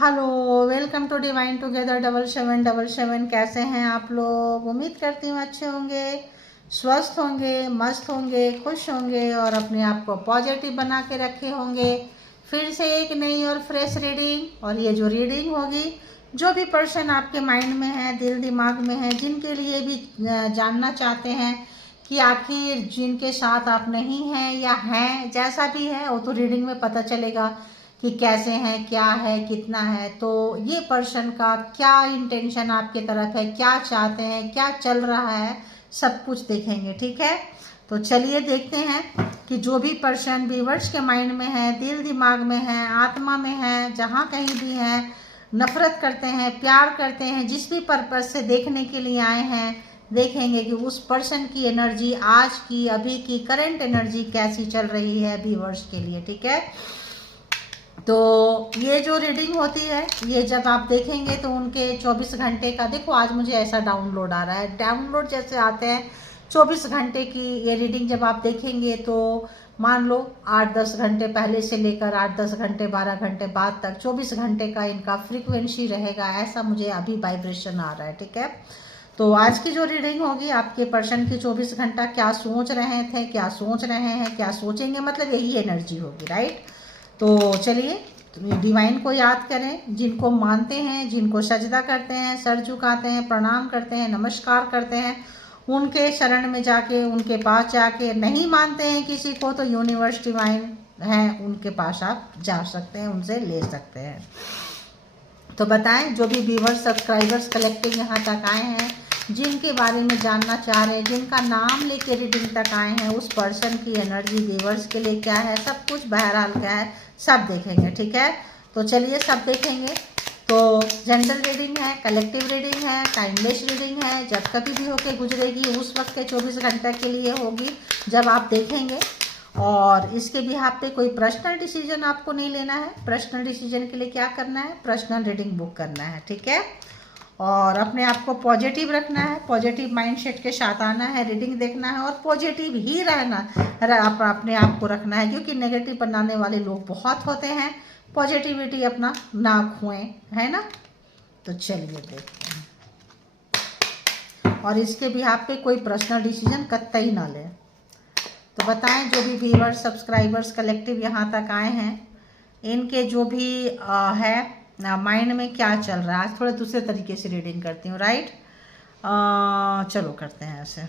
Hello, welcome to Divine Together 7777। कैसे हैं आप लोग? उम्मीद करती हूँ अच्छे होंगे, स्वस्थ होंगे, मस्त होंगे, खुश होंगे और अपने आप को पॉजिटिव बना के रखे होंगे। फिर से एक नई और फ्रेश रीडिंग। और ये जो रीडिंग होगी, जो भी पर्सन आपके माइंड में है, दिल दिमाग में है, जिनके लिए भी जानना चाहते हैं कि आखिर जिनके साथ आप नहीं हैं या हैं, जैसा भी है वो तो रीडिंग में पता चलेगा कि कैसे हैं, क्या है, कितना है। तो ये पर्सन का क्या इंटेंशन आपके तरफ है, क्या चाहते हैं, क्या चल रहा है, सब कुछ देखेंगे। ठीक है, तो चलिए देखते हैं कि जो भी पर्सन व्यूअर्स के माइंड में है, दिल दिमाग में है, आत्मा में है, जहाँ कहीं भी है, नफरत करते हैं, प्यार करते हैं, जिस भी पर्पज से देखने के लिए आए हैं, देखेंगे कि उस पर्सन की एनर्जी आज की, अभी की करंट एनर्जी कैसी चल रही है व्यूअर्स के लिए। ठीक है, तो ये जो रीडिंग होती है, ये जब आप देखेंगे तो उनके 24 घंटे का, देखो आज मुझे ऐसा डाउनलोड आ रहा है, डाउनलोड जैसे आते हैं 24 घंटे की ये रीडिंग जब आप देखेंगे तो मान लो 8-10 घंटे पहले से लेकर 8-10 घंटे 12 घंटे बाद तक 24 घंटे का इनका फ्रीक्वेंसी रहेगा, ऐसा मुझे अभी वाइब्रेशन आ रहा है। ठीक है, तो आज की जो रीडिंग होगी, आपके पर्सन की 24 घंटा क्या सोच रहे थे, क्या सोच रहे हैं, क्या सोचेंगे, मतलब यही एनर्जी होगी। राइट, तो चलिए डिवाइन को याद करें, जिनको मानते हैं, जिनको सजदा करते हैं, सर झुकाते हैं, प्रणाम करते हैं, नमस्कार करते हैं, उनके शरण में जाके, उनके पास जाके, नहीं मानते हैं किसी को तो यूनिवर्स डिवाइन हैं, उनके पास आप जा सकते हैं, उनसे ले सकते हैं। तो बताएं, जो भी व्यूवर्स सब्सक्राइबर्स कलेक्टिव यहाँ तक आए हैं, जिनके बारे में जानना चाह रहे हैं, जिनका नाम लेके रीडिंग तक आए हैं, उस पर्सन की एनर्जी व्यूवर्स के लिए क्या है, सब कुछ बहरहाल क्या है, सब देखेंगे। ठीक है, तो चलिए सब देखेंगे। तो जनरल रीडिंग है, कलेक्टिव रीडिंग है, टाइमलेस रीडिंग है, जब कभी भी होके गुजरेगी उस वक्त के 24 घंटे के लिए होगी जब आप देखेंगे। और इसके बिहाफ पे कोई पर्सनल डिसीजन आपको नहीं लेना है। पर्सनल डिसीजन के लिए क्या करना है, पर्सनल रीडिंग बुक करना है। ठीक है, और अपने आप को पॉजिटिव रखना है, पॉजिटिव माइंडसेट के साथ आना है, रीडिंग देखना है और पॉजिटिव ही रहना, अपने आप को रखना है, क्योंकि नेगेटिव बनाने वाले लोग बहुत होते हैं। पॉजिटिविटी अपना ना खोएं, है ना। तो चलिए देखते हैं, और इसके बिहाफ पे कोई पर्सनल डिसीजन कतई ना लें। तो बताएं, जो भी व्यूअर्स सब्सक्राइबर्स कलेक्टिव यहाँ तक आए हैं, इनके जो भी है माइंड में क्या चल रहा है। आज थोड़े दूसरे तरीके से रीडिंग करती हूँ। राइट, चलो करते हैं ऐसे।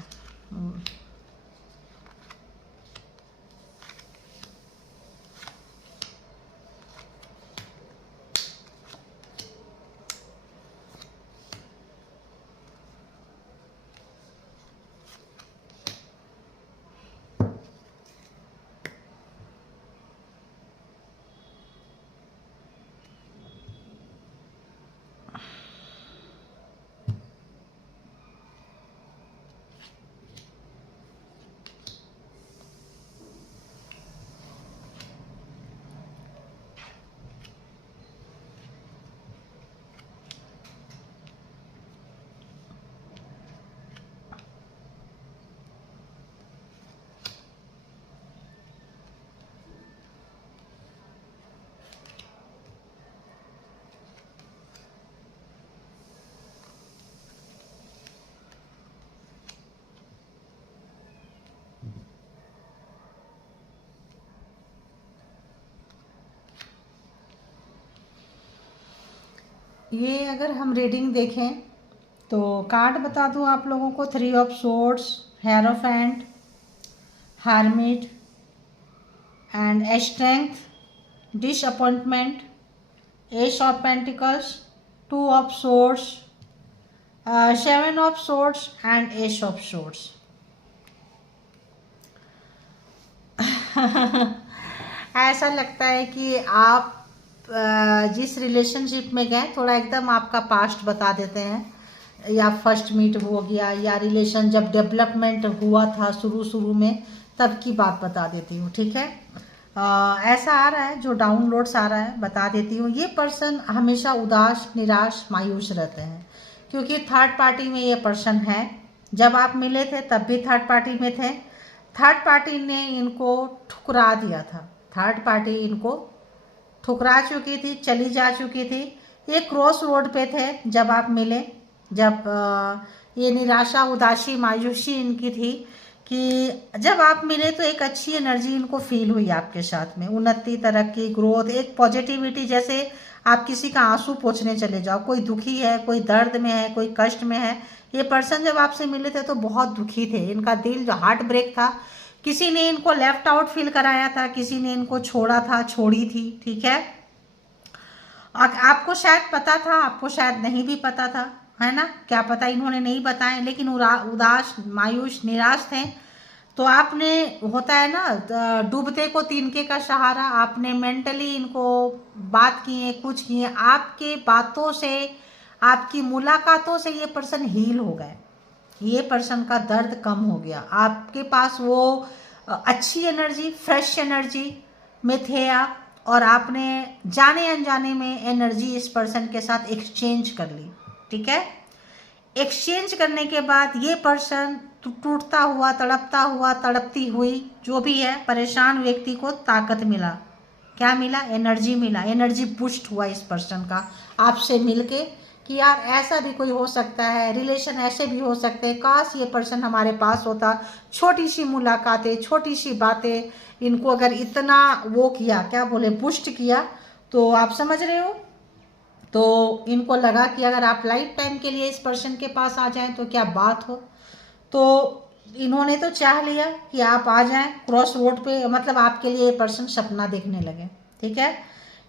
ये अगर हम रीडिंग देखें तो कार्ड बता दूं आप लोगों को, 3 of swords, hierophant, hermit and strength, disappointment, S of pentacles, 2 of swords, 7 of swords and S of swords. ऐसा लगता है कि आप जिस रिलेशनशिप में गए, थोड़ा एकदम आपका पास्ट बता देते हैं, या फर्स्ट मीट हो गया, या रिलेशन जब डेवलपमेंट हुआ था शुरू में, तब की बात बता देती हूँ। ठीक है, ऐसा आ रहा है, जो डाउनलोड्स आ रहा है बता देती हूँ। ये पर्सन हमेशा उदास, निराश, मायूस रहते हैं, क्योंकि थर्ड पार्टी में ये पर्सन है। जब आप मिले थे तब भी थर्ड पार्टी में थे, थर्ड पार्टी ने इनको ठुकरा दिया था, थर्ड पार्टी इनको ठुकरा चुकी थी, चली जा चुकी थी। एक क्रॉस रोड पे थे जब आप मिले, जब ये निराशा, उदासी, मायूसी इनकी थी कि जब आप मिले तो एक अच्छी एनर्जी इनको फील हुई आपके साथ में, उन्नति, तरक्की, ग्रोथ, एक पॉजिटिविटी। जैसे आप किसी का आंसू पोंछने चले जाओ, कोई दुखी है, कोई दर्द में है, कोई कष्ट में है। ये पर्सन जब आपसे मिले थे तो बहुत दुखी थे, इनका दिल जो हार्ट ब्रेक था, किसी ने इनको लेफ्ट आउट फील कराया था, किसी ने इनको छोड़ा था, छोड़ी थी, ठीक है। आपको शायद पता था, आपको शायद नहीं भी पता था, है ना, क्या पता इन्होंने नहीं बताए, लेकिन उदास, मायूस, निराश थे। तो आपने, होता है ना डूबते को तिनके का सहारा, आपने मेंटली इनको बात किए, कुछ किए, आपके बातों से, आपकी मुलाकातों से ये पर्सन हील हो गए, ये पर्सन का दर्द कम हो गया। आपके पास वो अच्छी एनर्जी, फ्रेश एनर्जी में थे आप, और आपने जाने अनजाने में एनर्जी इस पर्सन के साथ एक्सचेंज कर ली, ठीक है। एक्सचेंज करने के बाद ये पर्सन टूटता हुआ, तड़पता हुआ, तड़पती हुई, जो भी है, परेशान व्यक्ति को ताकत मिला। क्या मिला? एनर्जी मिला, एनर्जी बूस्ट हुआ इस पर्सन का आपसे मिलके कि यार ऐसा भी कोई हो सकता है, रिलेशन ऐसे भी हो सकते हैं, काश ये पर्सन हमारे पास होता। छोटी सी मुलाकातें, छोटी सी बातें इनको अगर इतना वो किया, क्या बोले, बूस्ट किया, तो आप समझ रहे हो। तो इनको लगा कि अगर आप लाइफ टाइम के लिए इस पर्सन के पास आ जाएं तो क्या बात हो। तो इन्होंने तो चाह लिया कि आप आ जाएं क्रॉस रोड पे, मतलब आपके लिए ये पर्सन सपना देखने लगे, ठीक है,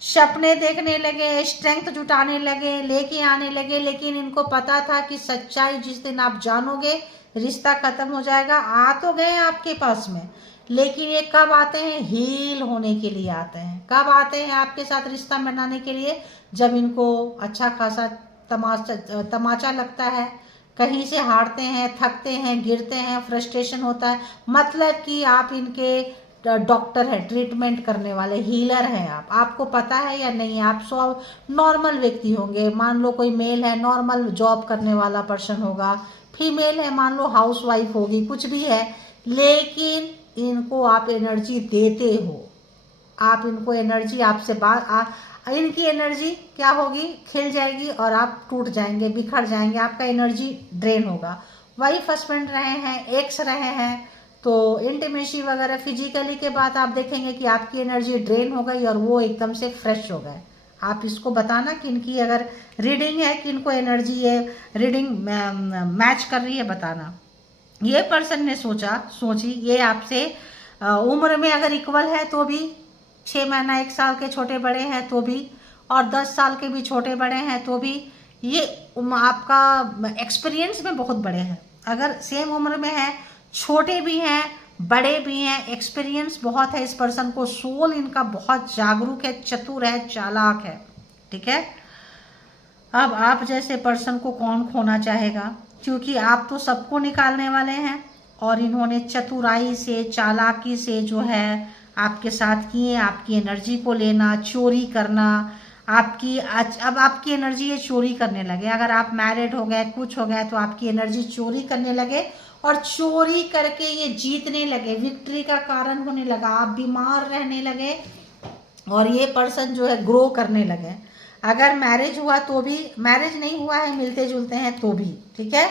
सपने देखने लगे, स्ट्रेंथ जुटाने लगे, लेके आने लगे। लेकिन इनको पता था कि सच्चाई जिस दिन आप जानोगे रिश्ता खत्म हो जाएगा। आ तो गए आपके पास में, लेकिन ये कब आते हैं? हील होने के लिए आते हैं। कब आते हैं आपके साथ रिश्ता बनाने के लिए? जब इनको अच्छा खासा तमाचा लगता है, कहीं से हारते हैं, थकते हैं, गिरते हैं, फ्रस्ट्रेशन होता है, मतलब कि आप इनके डॉक्टर है, ट्रीटमेंट करने वाले, हीलर हैं आप। आपको पता है या नहीं? आप सब नॉर्मल व्यक्ति होंगे, मान लो कोई मेल है, नॉर्मल जॉब करने वाला पर्सन होगा, फीमेल है, मान लो हाउस वाइफ होगी, कुछ भी है, लेकिन इनको आप एनर्जी देते हो। आप इनको एनर्जी, आपसे इनकी एनर्जी क्या होगी? खिल जाएगी और आप टूट जाएंगे, बिखर जाएंगे, आपका एनर्जी ड्रेन होगा। वाइफ हस्बैंड रहे हैं, एक्स रहे हैं, तो इंटीमेसी वगैरह फिजिकली के बाद आप देखेंगे कि आपकी एनर्जी ड्रेन हो गई और वो एकदम से फ्रेश हो गए। आप इसको बताना कि इनकी अगर रीडिंग है कि इनको एनर्जी है, रीडिंग मैच कर रही है, बताना। ये पर्सन ने सोची ये आपसे उम्र में अगर इक्वल है तो भी, 6 महीना 1 साल के छोटे बड़े हैं तो भी, और 10 साल के भी छोटे बड़े हैं तो भी, ये आपका एक्सपीरियंस में बहुत बड़े हैं। अगर सेम उम्र में है, छोटे भी हैं, बड़े भी हैं, एक्सपीरियंस बहुत है इस पर्सन को, सोल इनका बहुत जागरूक है, चतुर है, चालाक है, ठीक है। अब आप जैसे पर्सन को कौन खोना चाहेगा, क्योंकि आप तो सबको निकालने वाले हैं, और इन्होंने चतुराई से, चालाकी से जो है आपके साथ किए, आपकी एनर्जी को लेना, चोरी करना, अब आपकी एनर्जी ये चोरी करने लगे। अगर आप मैरिड हो गए, कुछ हो गए, तो आपकी एनर्जी चोरी करने लगे, और चोरी करके ये जीतने लगे, विक्ट्री का कारण होने लगा। आप बीमार रहने लगे और ये पर्सन जो है ग्रो करने लगे। अगर मैरिज हुआ तो भी, मैरिज नहीं हुआ है, मिलते जुलते हैं तो भी, ठीक है।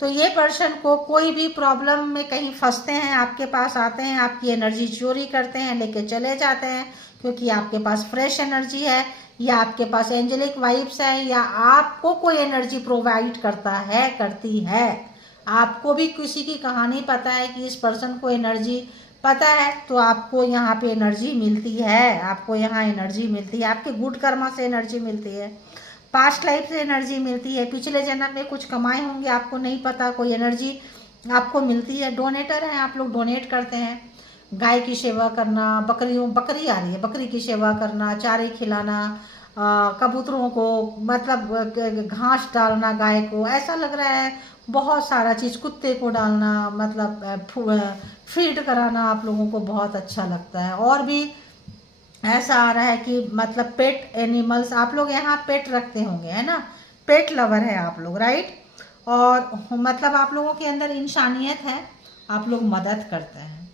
तो ये पर्सन को कोई भी प्रॉब्लम में कहीं फंसते हैं, आपके पास आते हैं, आपकी एनर्जी चोरी करते हैं, लेके चले जाते हैं, क्योंकि आपके पास फ्रेश एनर्जी है, या आपके पास एंजेलिक वाइब्स है, या आपको कोई एनर्जी प्रोवाइड करता है, करती है। आपको भी किसी की कहानी पता है कि इस पर्सन को एनर्जी पता है, तो आपको यहाँ पे एनर्जी मिलती है, आपको यहाँ एनर्जी मिलती है, आपके गुड कर्मा से एनर्जी मिलती है, पास्ट लाइफ से एनर्जी मिलती है, पिछले जन्म में कुछ कमाए होंगे, आपको नहीं पता, कोई एनर्जी आपको मिलती है। डोनेटर हैं आप लोग, डोनेट करते हैं, गाय की सेवा करना, बकरी आ रही है, बकरी की सेवा करना, चारे खिलाना, कबूतरों को, मतलब घास डालना गाय को, ऐसा लग रहा है बहुत सारा चीज़, कुत्ते को डालना, मतलब फीड कराना आप लोगों को बहुत अच्छा लगता है। और भी ऐसा आ रहा है कि मतलब पेट एनिमल्स आप लोग यहाँ पेट रखते होंगे, है ना, पेट लवर है आप लोग, राइट। और मतलब आप लोगों के अंदर इंसानियत है, आप लोग मदद करते हैं।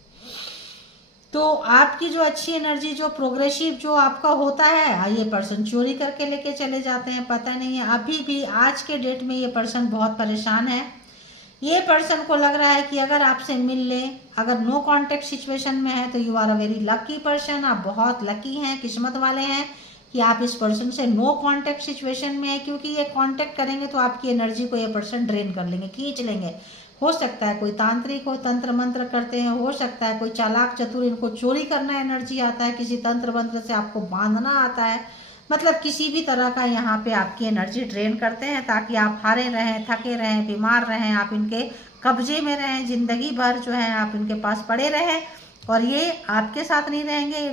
तो आपकी जो अच्छी एनर्जी, जो प्रोग्रेसिव जो आपका होता है, ये पर्सन चोरी करके लेके चले जाते हैं। पता नहीं है, अभी भी आज के डेट में ये पर्सन बहुत परेशान है। ये पर्सन को लग रहा है कि अगर आपसे मिल ले, अगर नो कांटेक्ट सिचुएशन में है, तो you are a very lucky person. आप बहुत लकी हैं, किस्मत वाले हैं कि आप इस पर्सन से नो कांटेक्ट सिचुएशन में है, क्योंकि ये कांटेक्ट करेंगे तो आपकी एनर्जी को ये पर्सन ड्रेन कर लेंगे, खींच लेंगे। हो सकता है कोई तांत्रिक हो, तंत्र मंत्र करते हैं, हो सकता है कोई चालाक चतुर, इनको चोरी करना एनर्जी आता है, किसी तंत्र मंत्र से आपको बांधना आता है, मतलब किसी भी तरह का यहाँ पे आपकी एनर्जी ड्रेन करते हैं, ताकि आप हारे रहें, थके रहें, बीमार रहें, आप इनके कब्जे में रहें, जिंदगी भर जो है आप इनके पास पड़े रहें। और ये आपके साथ नहीं रहेंगे।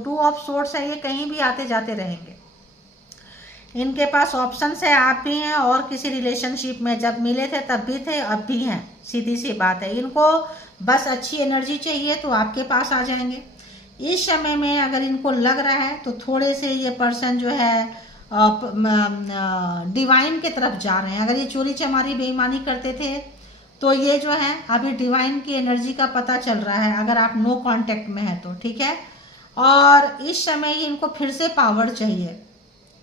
2 ऑफ सोर्ड्स है, ये कहीं भी आते जाते रहेंगे। इनके पास ऑप्शंस है, आप भी हैं और किसी रिलेशनशिप में जब मिले थे तब भी थे, अब भी हैं, सीधी सी बात है। इनको बस अच्छी एनर्जी चाहिए तो आपके पास आ जाएंगे। इस समय में अगर इनको लग रहा है तो थोड़े से ये पर्सन जो है डिवाइन के तरफ जा रहे हैं। अगर ये चोरी चमारी बेईमानी करते थे तो ये जो है अभी डिवाइन की एनर्जी का पता चल रहा है, अगर आप नो कांटेक्ट में है तो, ठीक है। और इस समय इनको फिर से पावर चाहिए,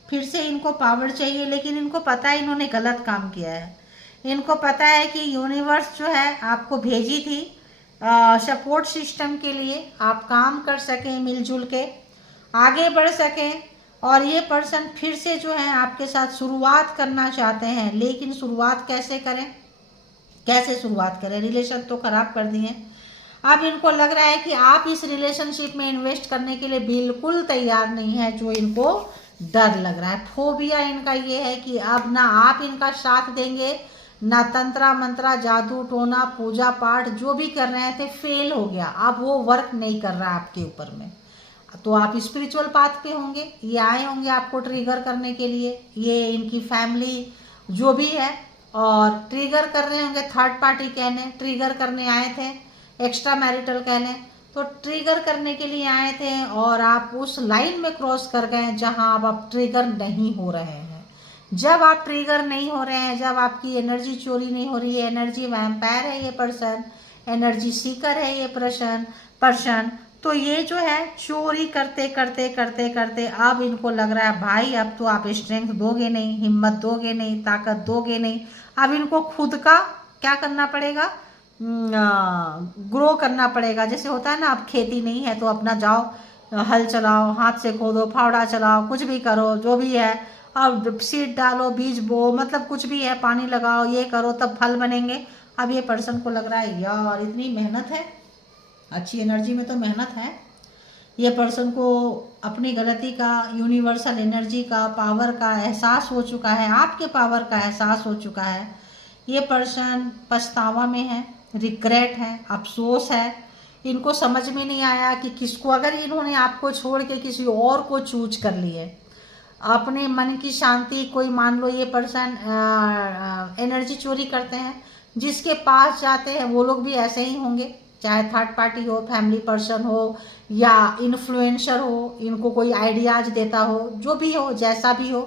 फिर से इनको पावर चाहिए, लेकिन इनको पता है इन्होंने गलत काम किया है। इनको पता है कि यूनिवर्स जो है आपको भेजी थी सपोर्ट सिस्टम के लिए, आप काम कर सकें, मिलजुल के आगे बढ़ सकें। और ये पर्सन फिर से जो है आपके साथ शुरुआत करना चाहते हैं, लेकिन शुरुआत कैसे करें, कैसे शुरुआत करें, रिलेशन तो खराब कर दिए। अब इनको लग रहा है कि आप इस रिलेशनशिप में इन्वेस्ट करने के लिए बिल्कुल तैयार नहीं है, जो इनको डर लग रहा है। फोबिया इनका ये है कि अब ना आप इनका साथ देंगे, ना तंत्रा मंत्रा जादू टोना पूजा पाठ जो भी कर रहे थे फेल हो गया, अब वो वर्क नहीं कर रहा आपके ऊपर में। तो आप स्पिरिचुअल पाथ पे होंगे, ये आए होंगे आपको ट्रिगर करने के लिए, ये इनकी फैमिली जो भी है, और ट्रिगर कर रहे होंगे, थर्ड पार्टी कहने ट्रिगर करने आए थे, एक्स्ट्रा मैरिटल कह लें, तो ट्रिगर करने के लिए आए थे और आप उस लाइन में क्रॉस कर गए जहां अब आप ट्रिगर नहीं हो रहे हैं। जब आप ट्रिगर नहीं हो रहे हैं, जब आपकी एनर्जी चोरी नहीं हो रही है, एनर्जी वैम्पायर है ये पर्सन, एनर्जी सीकर है ये पर्सन, तो ये जो है चोरी करते करते करते करते अब इनको लग रहा है भाई अब तो आप स्ट्रेंथ दोगे नहीं, हिम्मत दोगे नहीं, ताकत दोगे नहीं। अब इनको खुद का क्या करना पड़ेगा, ग्रो करना पड़ेगा। जैसे होता है ना, अब खेती नहीं है तो अपना जाओ हल चलाओ, हाथ से खोदो, फावड़ा चलाओ, कुछ भी करो जो भी है, अब सीड डालो, बीज बो, मतलब कुछ भी है, पानी लगाओ, ये करो तब फल बनेंगे। अब ये पर्सन को लग रहा है यार इतनी मेहनत है, अच्छी एनर्जी में तो मेहनत है। ये पर्सन को अपनी गलती का, यूनिवर्सल एनर्जी का, पावर का एहसास हो चुका है, आपके पावर का एहसास हो चुका है। ये पर्सन पछतावा में है, रिग्रेट है, अफसोस है। इनको समझ में नहीं आया कि किसको, अगर इन्होंने आपको छोड़ के किसी और को चूज कर लिए, अपने मन की शांति, कोई मान लो ये पर्सन एनर्जी चोरी करते हैं, जिसके पास जाते हैं वो लोग भी ऐसे ही होंगे, चाहे थर्ड पार्टी हो, फैमिली पर्सन हो या इन्फ्लुएंसर हो, इनको कोई आइडियाज देता हो, जो भी हो, जैसा भी हो,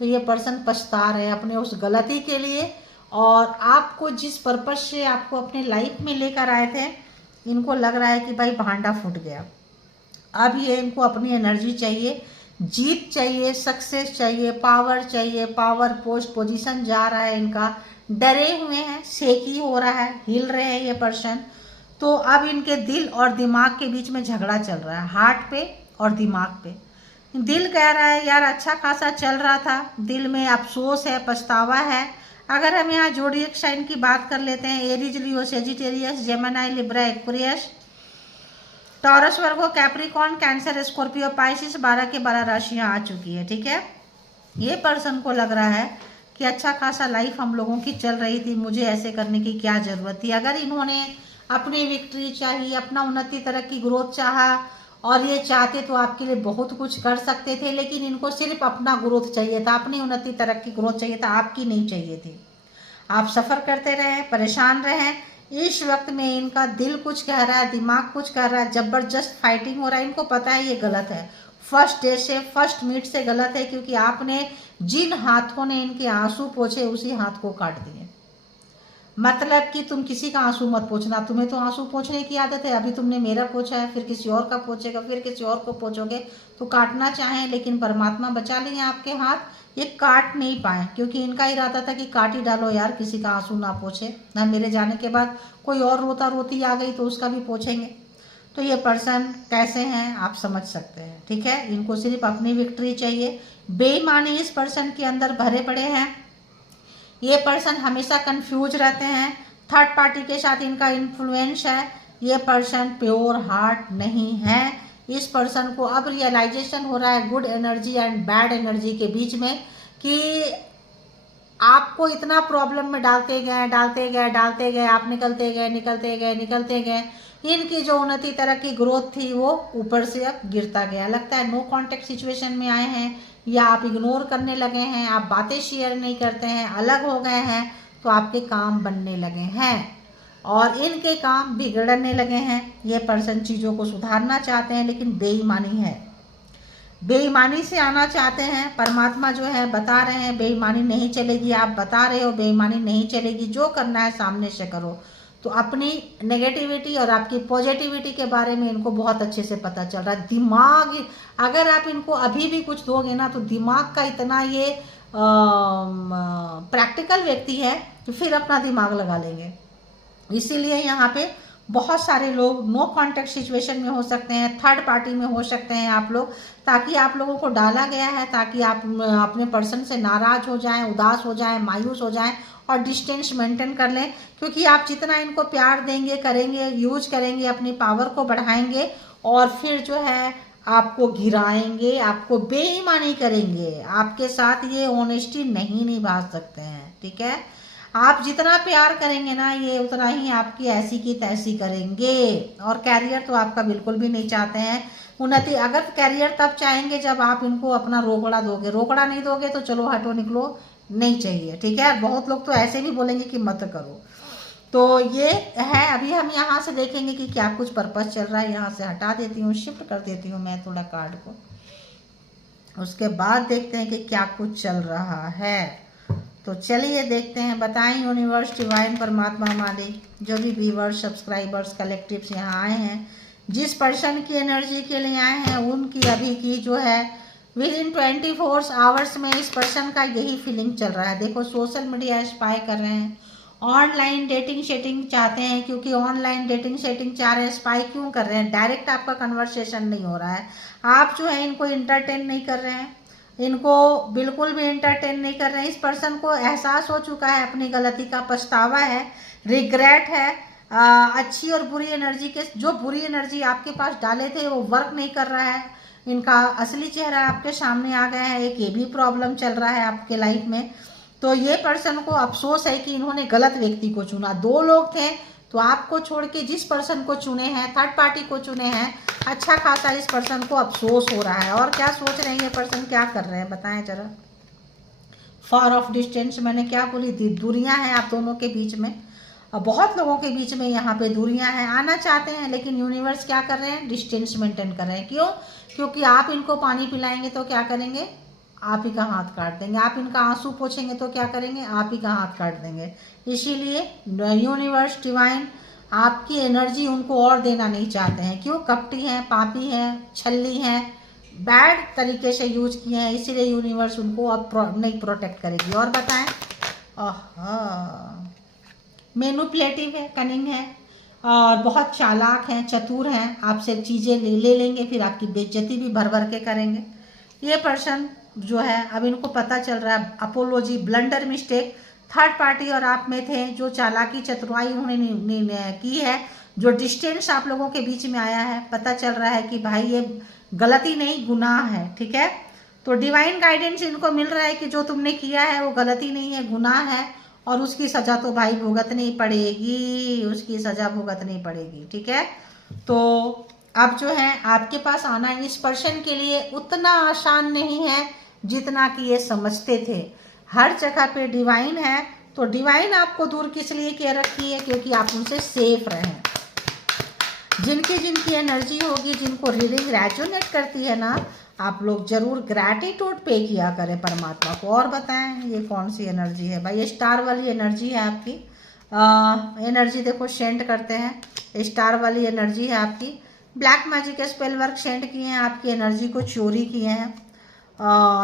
तो ये पर्सन पछता रहे अपने उस गलती के लिए। और आपको जिस पर्पस से आपको अपने लाइफ में लेकर आए थे, इनको लग रहा है कि भाई भांडा फूट गया। अब ये इनको अपनी एनर्जी चाहिए, जीत चाहिए, सक्सेस चाहिए, पावर चाहिए, पावर पोस्ट पोजीशन जा रहा है इनका, डरे हुए हैं, शेकी हो रहा है, हिल रहे हैं ये पर्सन। तो अब इनके दिल और दिमाग के बीच में झगड़ा चल रहा है, हार्ट पे और दिमाग पे। दिल कह रहा है यार अच्छा खासा चल रहा था, दिल में अफसोस है, पछतावा है। अगर हम यहाँ जोडिएक साइन की बात कर लेते हैं, Aries, Leo, Sagittarius, Gemini, Libra, Aquarius, Taurus, Virgo, Capricorn, Cancer, Scorpio, Pisces, 12 के 12 राशियाँ आ चुकी है, ठीक है। ये पर्सन को लग रहा है कि अच्छा खासा लाइफ हम लोगों की चल रही थी, मुझे ऐसे करने की क्या ज़रूरत थी। अगर इन्होंने अपनी विक्ट्री चाहिए, अपना उन्नति, तरक्की, ग्रोथ चाहा और ये चाहते तो आपके लिए बहुत कुछ कर सकते थे, लेकिन इनको सिर्फ अपना ग्रोथ चाहिए था, अपनी उन्नति, तरक्की, ग्रोथ चाहिए था, आपकी नहीं चाहिए थी। आप सफ़र करते रहे, परेशान रहे। इस वक्त में इनका दिल कुछ कह रहा है, दिमाग कुछ कह रहा है, ज़बरदस्त फाइटिंग हो रहा है। इनको पता है ये गलत है, फर्स्ट डे से, फर्स्ट मिनट से गलत है, क्योंकि आपने जिन हाथों ने इनके आंसू पोंछे उसी हाथ को काट दिए। मतलब कि तुम किसी का आंसू मत पोंछना, तुम्हें तो आंसू पोंछने की आदत है, अभी तुमने मेरा पोंछा है, फिर किसी और का पोंछेगा, फिर किसी और को पोंछोगे तो काटना चाहें, लेकिन परमात्मा बचा लेंगे आपके हाथ, ये काट नहीं पाए, क्योंकि इनका इरादा था कि काट ही डालो यार, किसी का आंसू ना पोंछे ना, मेरे जाने के बाद कोई और रोता रोती आ गई तो उसका भी पोंछेंगे। तो ये पर्सन कैसे हैं आप समझ सकते हैं, ठीक है। इनको सिर्फ अपनी विक्ट्री चाहिए, बेईमानी इस पर्सन के अंदर भरे पड़े हैं। ये पर्सन हमेशा कंफ्यूज रहते हैं, थर्ड पार्टी के साथ इनका इन्फ्लुएंस है, ये पर्सन प्योर हार्ट नहीं है। इस पर्सन को अब रियलाइजेशन हो रहा है good energy and bad energy के बीच में, कि आपको इतना प्रॉब्लम में डालते गए डालते गए डालते गए, आप निकलते गए निकलते गए निकलते गए, इनकी जो उन्नति तरक्की ग्रोथ थी वो ऊपर से अब गिरता गया। लगता है नो कांटेक्ट सिचुएशन में आए हैं, या आप इग्नोर करने लगे हैं, आप बातें शेयर नहीं करते हैं, अलग हो गए हैं, तो आपके काम बनने लगे हैं और इनके काम बिगड़ने लगे हैं। ये पर्सन चीज़ों को सुधारना चाहते हैं लेकिन बेईमानी है, बेईमानी से आना चाहते हैं। परमात्मा जो है बता रहे हैं बेईमानी नहीं चलेगी, आप बता रहे हो बेईमानी नहीं चलेगी, जो करना है सामने से करो। तो अपनी नेगेटिविटी और आपकी पॉजिटिविटी के बारे में इनको बहुत अच्छे से पता चल रहा है। दिमाग, अगर आप इनको अभी भी कुछ दोगे ना तो दिमाग का इतना ये प्रैक्टिकल व्यक्ति है तो फिर अपना दिमाग लगा लेंगे। इसीलिए यहाँ पे बहुत सारे लोग नो कांटेक्ट सिचुएशन में हो सकते हैं, थर्ड पार्टी में हो सकते हैं आप लोग, ताकि आप लोगों को डाला गया है ताकि आप अपने पर्सन से नाराज हो जाएं, उदास हो जाएं, मायूस हो जाएं और डिस्टेंस मेंटेन कर लें। क्योंकि आप जितना इनको प्यार देंगे, करेंगे, यूज करेंगे, अपनी पावर को बढ़ाएंगे और फिर जो है आपको गिराएंगे, आपको बेईमानी करेंगे, आपके साथ ये ऑनेस्टी नहीं निभा सकते हैं, ठीक है। आप जितना प्यार करेंगे ना ये उतना ही आपकी ऐसी की तैसी करेंगे। और कैरियर तो आपका बिल्कुल भी नहीं चाहते हैं उन्नति। अगर कैरियर तब चाहेंगे जब आप इनको अपना रोकड़ा दोगे, रोकड़ा नहीं दोगे तो चलो हटो निकलो, नहीं चाहिए, ठीक है। बहुत लोग तो ऐसे भी बोलेंगे कि मत करो। तो ये है, अभी हम यहाँ से देखेंगे कि क्या कुछ पर्पस चल रहा है। यहाँ से हटा देती हूँ, शिफ्ट कर देती हूँ मैं थोड़ा कार्ड को, उसके बाद देखते हैं कि क्या कुछ चल रहा है। तो चलिए देखते हैं, बताएं यूनिवर्स, डिवाइन, परमात्मा, हमारे जो भी व्यूअर्स, सब्सक्राइबर्स, कलेक्टिव्स यहाँ आए हैं, जिस पर्सन की एनर्जी के लिए आए हैं उनकी अभी की जो है विद इन 24 आवर्स में इस पर्सन का यही फीलिंग चल रहा है। देखो सोशल मीडिया स्पाई कर रहे हैं, ऑनलाइन डेटिंग सेटिंग चाहते हैं, क्योंकि ऑनलाइन डेटिंग सेटिंग चाह रहे हैं। स्पाई क्यों कर रहे हैं? डायरेक्ट आपका कन्वर्सेशन नहीं हो रहा है, आप जो है इनको इंटरटेन नहीं कर रहे हैं, इनको बिल्कुल भी एंटरटेन नहीं कर रहे हैं। इस पर्सन को एहसास हो चुका है अपनी गलती का, पछतावा है, रिग्रेट है। अच्छी और बुरी एनर्जी के, जो बुरी एनर्जी आपके पास डाले थे वो वर्क नहीं कर रहा है, इनका असली चेहरा आपके सामने आ गया है। एक ये भी प्रॉब्लम चल रहा है आपके लाइफ में। तो ये पर्सन को अफसोस है कि इन्होंने गलत व्यक्ति को चुना। दो लोग थे तो आपको छोड़ के जिस पर्सन को चुने हैं, थर्ड पार्टी को चुने हैं, अच्छा खासा इस पर्सन को अफसोस हो रहा है। और क्या सोच रहे हैं ये पर्सन, क्या कर रहे हैं बताएं जरा। फॉर ऑफ डिस्टेंस, मैंने क्या बोली थी, दूरियां हैं आप दोनों के बीच में, बहुत लोगों के बीच में यहाँ पे दूरियां हैं। आना चाहते हैं लेकिन यूनिवर्स क्या कर रहे हैं, डिस्टेंस मेंटेन कर रहे हैं। क्यों? क्योंकि आप इनको पानी पिलाएंगे तो क्या करेंगे, आप ही का हाथ काट देंगे। आप इनका आंसू पोंछेंगे तो क्या करेंगे, आप ही का हाथ काट देंगे। इसीलिए यूनिवर्स, डिवाइन आपकी एनर्जी उनको और देना नहीं चाहते हैं। क्यों? कपटी हैं, पापी हैं, छल्ली हैं, बैड तरीके से यूज किए हैं, इसीलिए यूनिवर्स उनको अब नहीं प्रोटेक्ट करेगी। और बताएं, मैनिपुलेटिव है, कनिंग है और बहुत चालाक हैं, चतुर हैं, आपसे चीज़ें ले लेंगे, फिर आपकी बेइज्जती भी भर भर के करेंगे। ये पर्सन जो है अब इनको पता चल रहा है, apology, blunder, mistake third party और आप में थे, जो चालाकी चतुराई उन्होंने की है, जो डिस्टेंस आप लोगों के बीच में आया है। पता चल रहा है कि भाई ये गलती नहीं, गुनाह है, ठीक है। तो डिवाइन गाइडेंस इनको मिल रहा है कि जो तुमने किया है वो गलती नहीं है, गुनाह है और उसकी सजा तो भाई भुगतनी पड़ेगी, उसकी सजा भुगतनी पड़ेगी, ठीक है। तो अब जो है आपके पास आना इस पर्सन के लिए उतना आसान नहीं है जितना कि ये समझते थे। हर जगह पे डिवाइन है, तो डिवाइन आपको दूर किस लिए किए रखी है, क्योंकि आप उनसे सेफ रहें। जिनकी जिनकी एनर्जी होगी, जिनको रीडिंग रेजोनेट करती है ना, आप लोग जरूर ग्रैटिट्यूड पे किया करें परमात्मा को। और बताएं ये कौन सी एनर्जी है भाई, ये स्टार वाली एनर्जी है आपकी। एनर्जी देखो सेंड करते हैं, स्टार वाली एनर्जी है आपकी। Black magic spell work send किए हैं, आपकी एनर्जी को चोरी किए हैं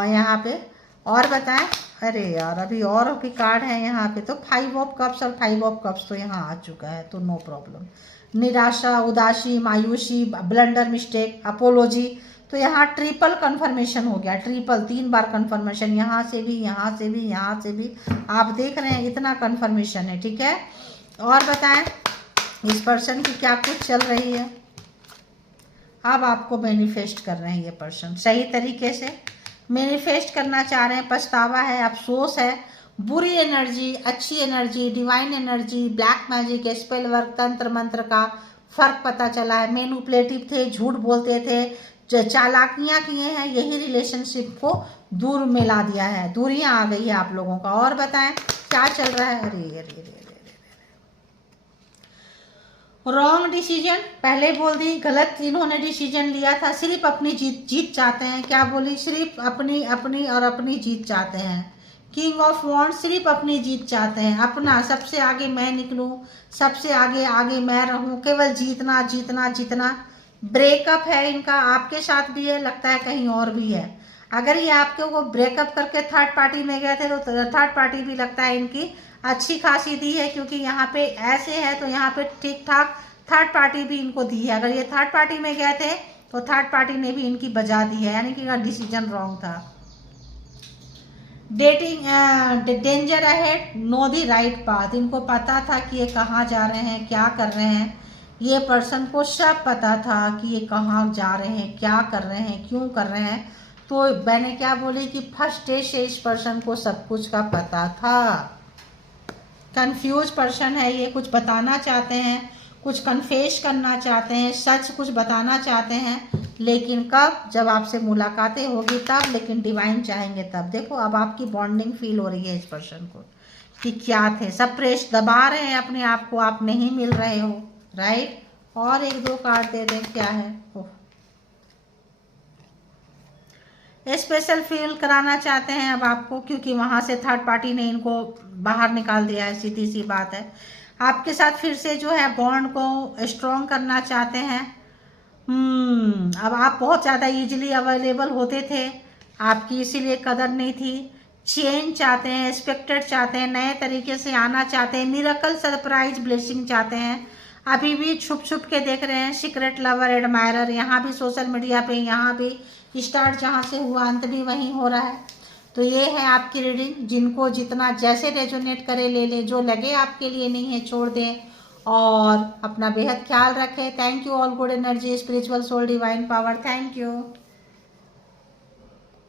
यहाँ पे। और बताएं, अरे यार अभी और भी कार्ड है यहाँ पे, तो 5 ऑफ कप्स और 5 ऑफ कप्स तो यहाँ आ चुका है, तो नो प्रॉब्लम। निराशा, उदासी, मायूसी, ब्लंडर, मिस्टेक, अपोलॉजी, तो यहाँ ट्रिपल कंफर्मेशन हो गया, ट्रिपल 3 बार कंफर्मेशन, यहाँ से भी, यहाँ से भी, यहाँ से भी, आप देख रहे हैं इतना कंफर्मेशन है, ठीक है। और बताएं इस पर्सन की क्या कुछ चल रही है। अब आपको मैनिफेस्ट कर रहे हैं ये पर्सन, सही तरीके से मैनिफेस्ट करना चाह रहे हैं। पछतावा है, अफसोस है, बुरी एनर्जी, अच्छी energy, divine energy, black magic, spell work, तंत्र मंत्र का फर्क पता चला है। मैनिपुलेटिव थे, झूठ बोलते थे, चालाकियां किए हैं, यही रिलेशनशिप को दूर मिला दिया है, दूरियां आ गई है आप लोगों का। और बताएं क्या चल रहा है। अरे अरे अरे रॉन्ग डिसीजन, पहले बोल दी, गलत इन्होंने डिसीजन लिया था। सिर्फ अपनी जीत चाहते हैं, क्या बोली, सिर्फ अपनी अपनी और अपनी जीत चाहते हैं। किंग ऑफ वॉन्ड, सिर्फ अपनी जीत चाहते हैं, अपना, सबसे आगे मैं निकलूं, सबसे आगे आगे मैं रहूं, केवल जीतना जीतना जीतना। ब्रेकअप है इनका, आपके साथ भी है, लगता है कहीं और भी है। अगर ये आपके को ब्रेकअप करके थर्ड पार्टी में गए थे तो थर्ड पार्टी भी लगता है इनकी अच्छी खासी दी है, क्योंकि यहाँ पे ऐसे है तो यहाँ पे ठीक ठाक थर्ड पार्टी भी इनको दी है। अगर ये थर्ड पार्टी में गए थे तो थर्ड पार्टी ने भी इनकी बजा दी है, यानी कि डिसीजन रॉन्ग था। Dating danger ahead, know the right path, इनको पता था कि ये कहाँ जा रहे हैं, क्या कर रहे हैं। ये पर्सन को सब पता था कि ये कहाँ जा रहे हैं, क्या कर रहे हैं, क्यों कर रहे हैं। तो मैंने क्या बोली कि फर्स्ट डे से इस पर्सन को सब कुछ का पता था। कंफ्यूज पर्सन है ये, कुछ बताना चाहते हैं, कुछ कन्फेस करना चाहते हैं, सच कुछ बताना चाहते हैं, लेकिन कब, जब आपसे मुलाकातें होगी तब, लेकिन डिवाइन चाहेंगे तब। देखो अब आपकी बॉन्डिंग फील हो रही है इस पर्सन को कि क्या थे, सब प्रेस दबा रहे हैं अपने आप को, आप नहीं मिल रहे हो, राइट। और एक दो कार्ड दे दें, क्या है। ओह, स्पेशल फील कराना चाहते हैं अब आपको, क्योंकि वहां से थर्ड पार्टी ने इनको बाहर निकाल दिया है, सीधी सी बात है। आपके साथ फिर से जो है बॉन्ड को स्ट्रॉन्ग करना चाहते हैं। अब आप बहुत ज़्यादा इजीली अवेलेबल होते थे, आपकी इसीलिए कदर नहीं थी। चेंज चाहते हैं, एक्सपेक्टेड चाहते हैं, नए तरीके से आना चाहते हैं, मिरेकल, सरप्राइज, ब्लेसिंग चाहते हैं। अभी भी छुप छुप के देख रहे हैं, सीक्रेट लवर, एडमायरर, यहाँ भी सोशल मीडिया पे, यहाँ भी स्टार्ट जहाँ से हुआ अंत भी वहीं हो रहा है। तो ये है आपकी रीडिंग, जिनको जितना जैसे रेजोनेट करे ले ले, जो लगे आपके लिए नहीं है छोड़ दें, और अपना बेहद ख्याल रखें। Thank you all, good energy, spiritual soul, divine power, thank you.